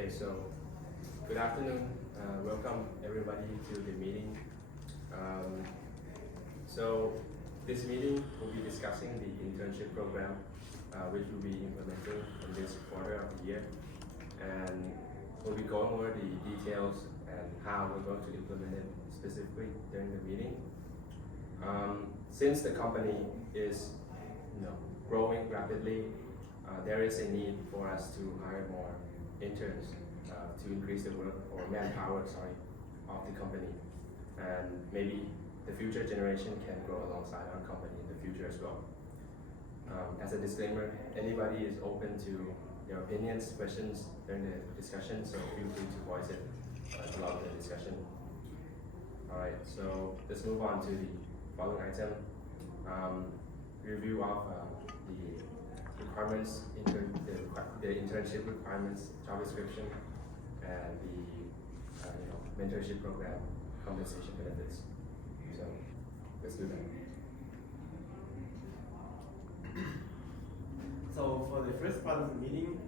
Okay, so good afternoon. Welcome everybody to the meeting. Um, so this meeting will be discussing the internship program, which will be implementing in this quarter of the year, and we'll be going over the details and how we're going to implement it specifically during the meeting. Since the company is, growing rapidly, there is a need for us to hire more interns to increase the work or manpower, of the company, and maybe the future generation can grow alongside our company in the future as well. As a disclaimer, anybody is open to their opinions, questions during the discussion, so feel free to voice it throughout the discussion. Alright, so let's move on to the following item. Review of the requirements, the internship requirements, job description, and the mentorship program compensation benefits. So let's do that. So for the first part of the meeting,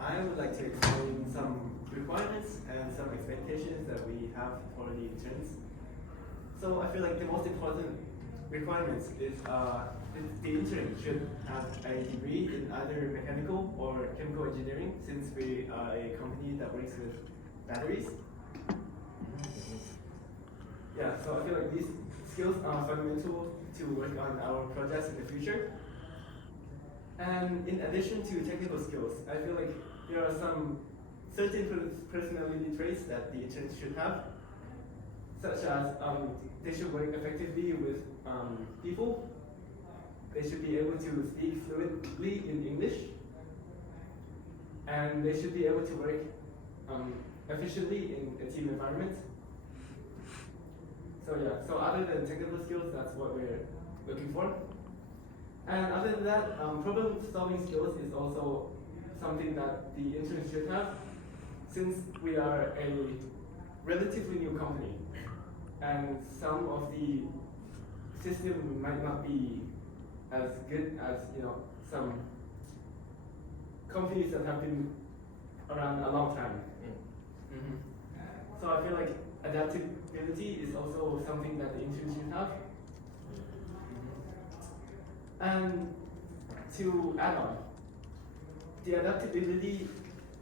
I would like to explain some requirements and some expectations that we have for the interns. So I feel like the most important requirements is the intern should have a degree in either mechanical or chemical engineering, since we are a company that works with batteries. Yeah, so I feel like these skills are fundamental to work on our projects in the future. And in addition to technical skills, I feel like there are some certain personality traits that the interns should have, such as they should work effectively with people. They should be able to speak fluently in English, and they should be able to work efficiently in a team environment. So yeah, so other than technical skills, that's what we're looking for. And other than that, problem-solving skills is also something that the interns should have, since we are a relatively new company, and some of the system might not be as good as some companies that have been around a long time. Mm-hmm. So I feel like adaptability is also something that the interns should have. And to add on, the adaptability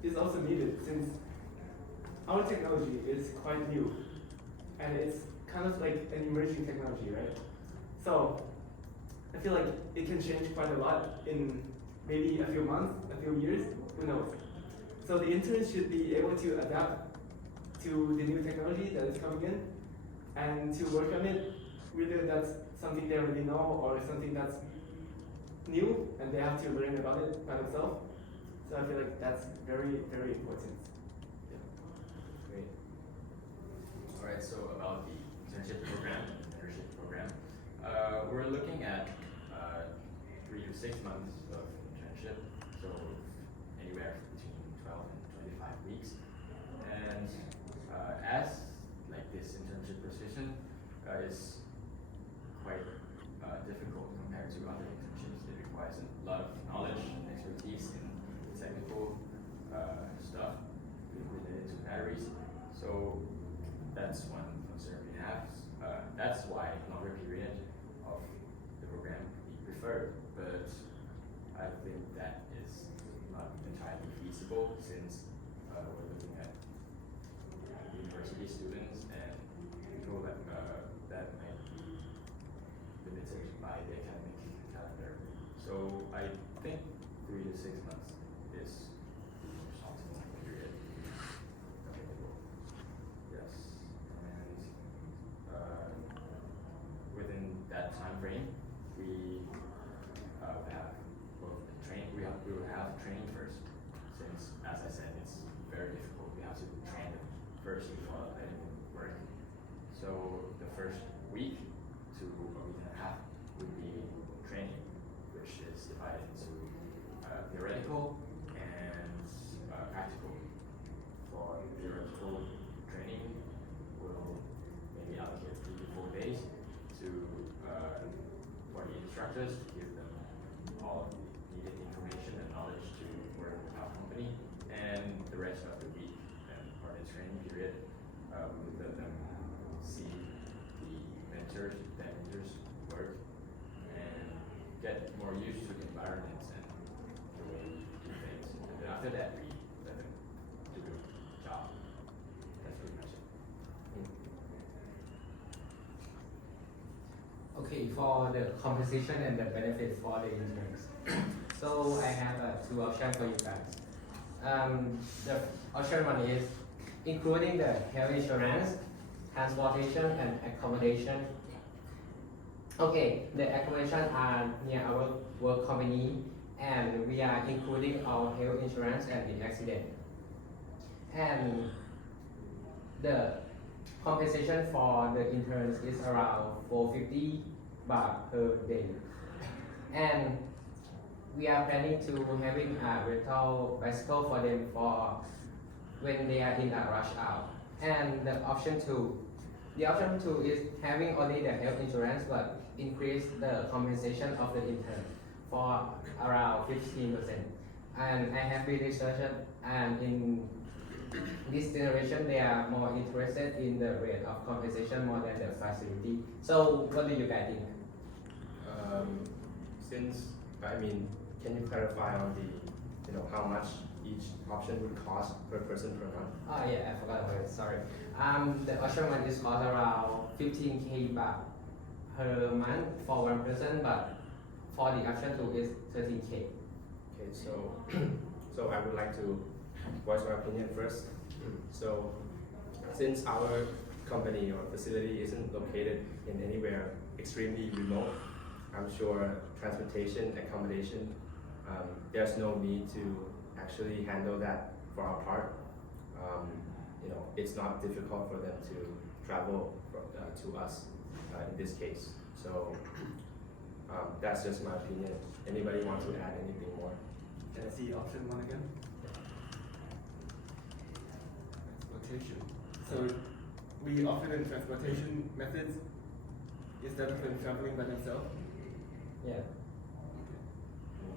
is also needed, since our technology is quite new and it's kind of like an emerging technology, right? So I feel like it can change quite a lot in maybe a few months, a few years, who knows. So the interns should be able to adapt to the new technology that is coming in and to work on it, whether that's something they already know or something that's new and they have to learn about it by themselves. So I feel like that's very, very important. Yeah. Great. Alright, so about the internship program, mentorship program, we're looking at 3 to 6 months of internship, so anywhere between 12 and 25 weeks. And as like this internship position is quite difficult compared to other internships, it requires a lot of knowledge and expertise in technical stuff related to batteries. So that's one concern we have. That's why a longer period of the program could be preferred, but I think that is not entirely feasible, since we're looking at university students and people that might be limited by the academic calendar. So I think 3 to 6 months is the most optimal period available. Yes, and within that time frame, we will have training first, since, as I said, it's very difficult. We have to train them first before letting them work. So the first week to a week and a half would be training, which is divided into theoretical and practical. For theoretical training, we'll maybe allocate 3 to 4 days to for the instructors to give them all the needed information and knowledge to work with our company, and the rest of the week that we let them do the job. That's pretty much it. Okay, for the compensation and the benefit for the interns. So I have two options for you guys. The option one is including the health insurance, transportation, and accommodation. Okay, the accommodation are near our work company, and we are including our health insurance and the accident. And the compensation for the interns is around 450 baht per day. And we are planning to having a rental bicycle for them for when they are in a rush hour. And the option two is having only the health insurance but increase the compensation of the intern for around 15%. And I have been researched, and in this generation they are more interested in the rate of compensation more than the facility. So what do you guys think? Can you clarify on the, how much each option would cost per person per month? Oh yeah, I forgot about it. Sorry. The option one is cost around 15k baht per month for one person, but for the option two is 13k. Okay, so I would like to voice my opinion first. So since our company or facility isn't located in anywhere extremely remote, I'm sure transportation, accommodation, there's no need to actually handle that for our part. It's not difficult for them to travel to us in this case. So that's just my opinion. Anybody want to add anything more? Can I see option one again? Transportation. So we offer them transportation methods instead of them traveling by themselves? Yeah.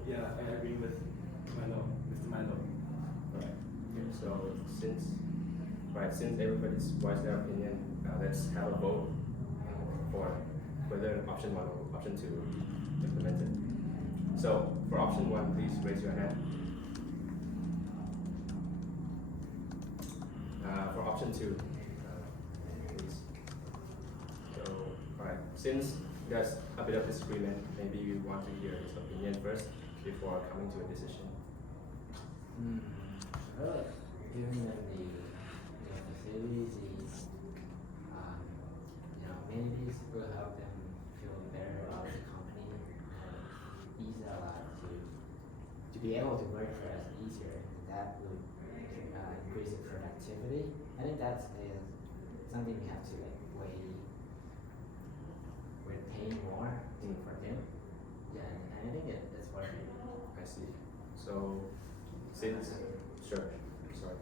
Yeah, I agree with Mr. Milo. Right. Okay, so since everybody's voiced their opinion, let's have a vote for whether option one or option two will be implemented. So for option one, please raise your hand. For option two, please. So, alright, since there's a bit of disagreement, maybe you want to hear his opinion first before coming to a decision. Well, giving them the facilities, amenities will help them feel better about the company and ease a lot to be able to work for us easier. That would increase the productivity. I think that's something we have to weigh paying more for them. Yeah, and I think it's worth it. I see. So, since sure, sorry.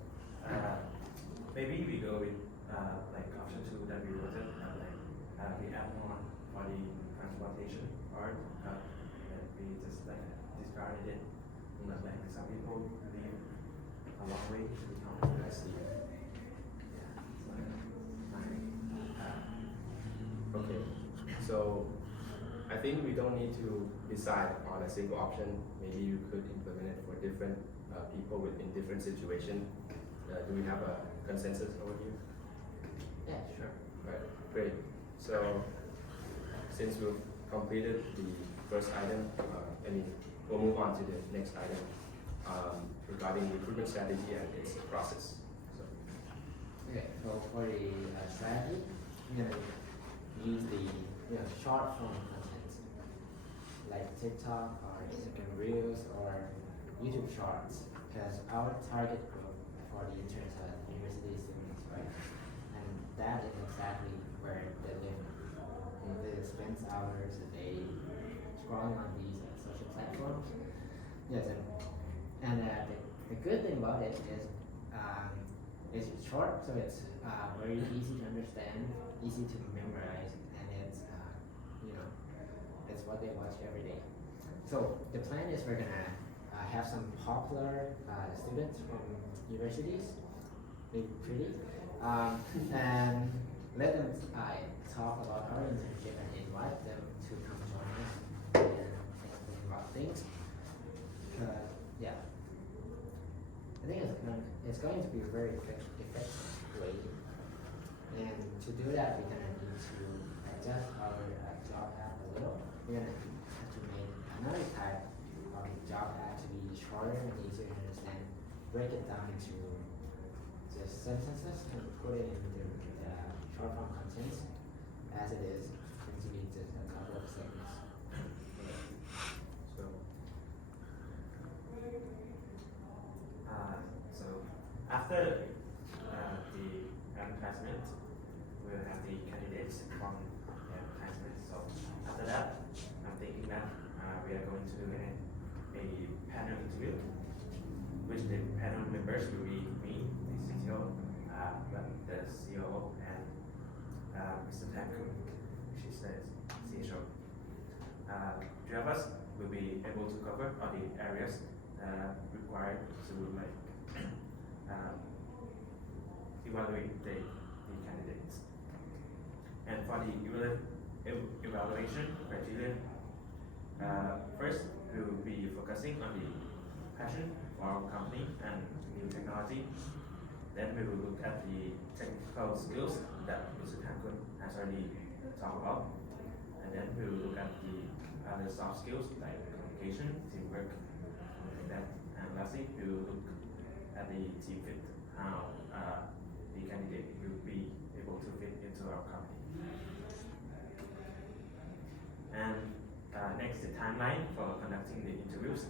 Maybe we go with like option two that we voted, we add more for the transportation part, that we just like discarded it. But like some people live a long way to the company. I see. Okay. So I think we don't need to decide on a single option. Maybe you could implement it for different people within different situations. Do we have a consensus over here? Yeah, sure. Right, great. So since we've completed the first item, we'll move on to the next item regarding recruitment strategy and its process. So, Okay, so for the strategy, we're gonna use the short form content like TikTok or Instagram Reels or YouTube Shorts, because our target group for the interns are university students, right? And that is exactly where they live. They spend hours a day scrolling on these social platforms. Yes, and the good thing about it is it's short, so it's very easy to understand, easy to memorize, and it's it's what they watch every day. So the plan is we're gonna have some popular students from universities, maybe pretty, and let them talk about our internship and invite them to come join us and explain about things. Yeah. I think it's going to be a very effective way. And to do that, we're gonna need to adjust our job ad a little. We're gonna have to make another type of job ad to be shorter and easier to understand. Break it down into just sentences and put it in the short form content as it is going to be just a couple of segments. So So after the advertisement, we'll have the candidates from the advertisement. So after that, I'm thinking that we are going to do a panel interview, which the panel members will be me, the CTO, the CEO, and Mr. Tanku, which is the CHO. Three of us will be able to cover all the areas required to evaluate the candidates. And for the evaluation criteria, first we will be focusing on the passion for our company and new technology. Then we will look at the technical skills that Mr. Tankun has already talked about. And then we will look at the other soft skills like communication, teamwork, something like that. And lastly, we will look at the team fit, how the candidate will be able to fit into our company. And next, the timeline for conducting the interviews.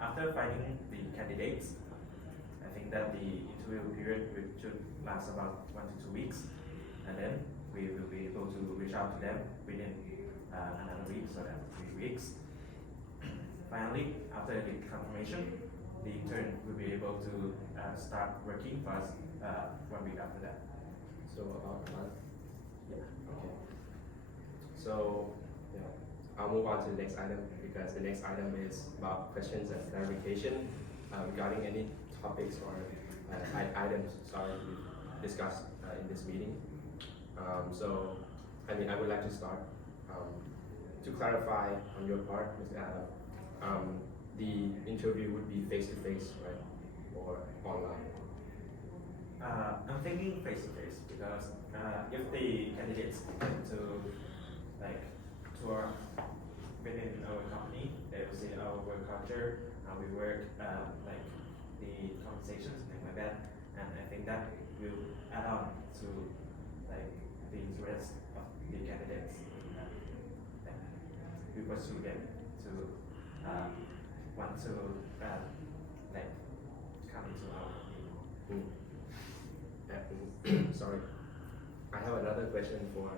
After finding the candidates, I think that the interview period should last about 1 to 2 weeks, and then we will be able to reach out to them within another week, so that's 3 weeks. Finally, after the confirmation, the intern will be able to start working for us 1 week after that. So about a month. Yeah. Okay. So yeah, I'll move on to the next item because the next item is about questions and clarification regarding any topics or items we discussed in this meeting. So I would like to start to clarify on your part, Mr. Adam. The interview would be face to face, right, or online? I'm thinking face to face because if the candidates want to tour within our company, they will see our work culture, how we work, like the conversations, things like that, and I think that will add on to like the interest of the candidates. We pursue them to want to like come into our company. Sorry, I have another question for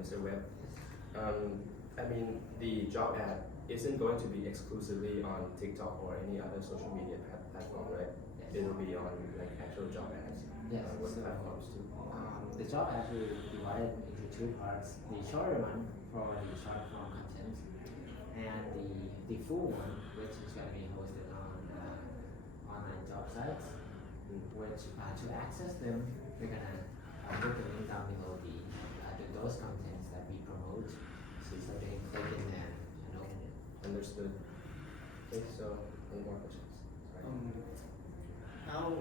Mr. Webb. I mean, the job ad isn't going to be exclusively on TikTok or any other social media platform, right? Yes. It'll be on like actual job ads. Yes. What So, platforms too? the job ad will be divided into 2 parts. The shorter one for the short form content, and the full one, which is going to be hosted on online job sites. Which to access them, we're gonna put the link down below those contents that we promote, so they can click in there and open it. Understood. Okay, so any more questions? Sorry. How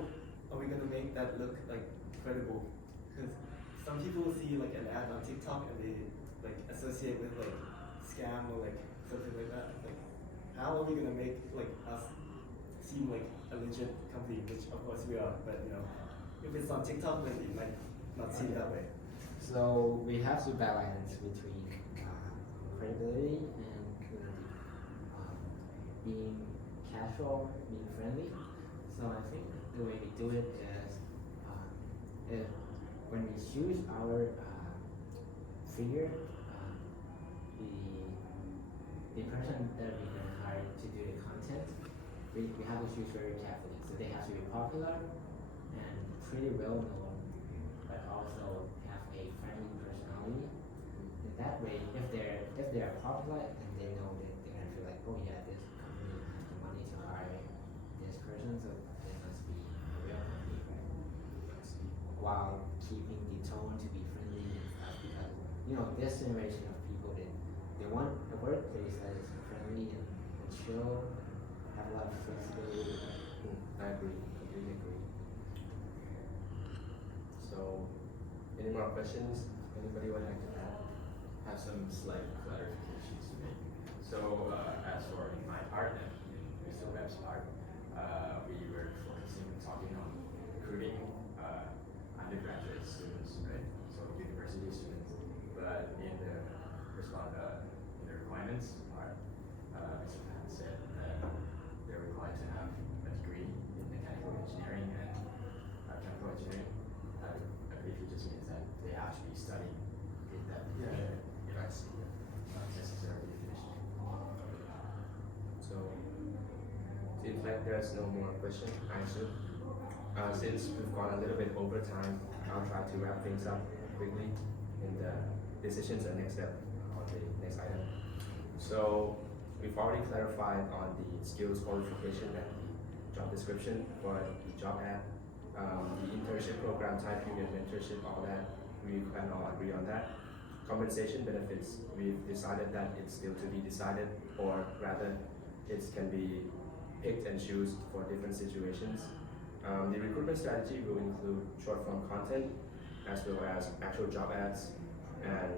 are we gonna make that look like credible? Because some people see like an ad on TikTok and they like associate with like scam or like something like that. Like, how are we gonna make like us seem like a legit company, which of course we are, but you know, if it's on TikTok, then it might not seem that way. So we have to balance between credibility and being casual, being friendly. So I think the way we do it is if when we choose our figure, the person that we're gonna hire to do the content, we have to choose very carefully. So they have to be popular and pretty well known, but also have a friendly personality. In that way, if they're popular, then they know that they're gonna feel like, oh yeah, this company has the money to hire this person, so they must be a real company, right? While keeping the tone to be friendly and stuff, because you know this generation of people they want a workplace that is friendly and chill, and have a lot of flexibility. I agree, completely agree. So, any more questions? Anybody would like to add? Have some slight clarifications to make. So, as for my part and Mr. Webb's part, we were focusing on talking on recruiting undergraduate students, right? So university students. But in the requirements part, Mr. Pan said that they're required to have a degree in mechanical engineering and chemical engineering. I believe it just means that they actually study in that division. If I see it, not necessarily finished. So, seems like there's no more question, I assume. Since we've gone a little bit over time, I'll try to wrap things up quickly in the decisions and next step on the next item. So, we've already clarified on the skills qualification and the job description for the job ad, the internship program type, union mentorship, all that. We can all agree on that. Compensation benefits, we've decided that it's still to be decided, or rather, it can be picked and choose for different situations. The recruitment strategy will include short form content as well as actual job ads, and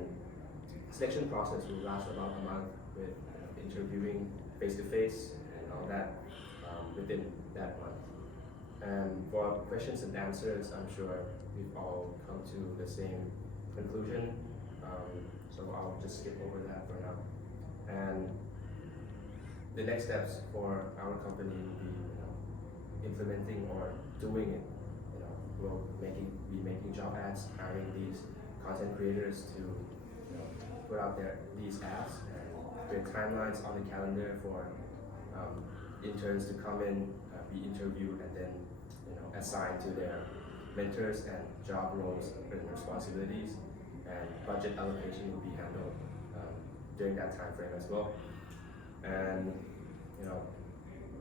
selection process will last about a month with interviewing face to face and all that within that month. And for questions and answers, I'm sure we've all come to the same conclusion. So I'll just skip over that for now. And the next steps for our company will be implementing or doing it. We'll be making job ads, hiring these content creators to put out these ads, and create timelines on the calendar for interns to come in, be interviewed, and then assigned to their mentors and job roles and responsibilities. And budget allocation will be handled during that time frame as well. And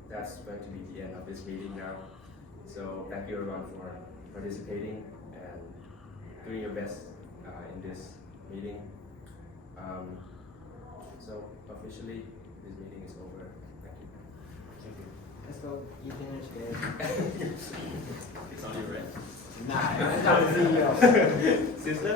that's going to be the end of this meeting now. So thank you everyone for participating and doing your best in this meeting. So officially, this meeting is over. Thank you. Thank you. Let's go eat dinner together. It's on your right. Nah, I'm the CEO. Sister.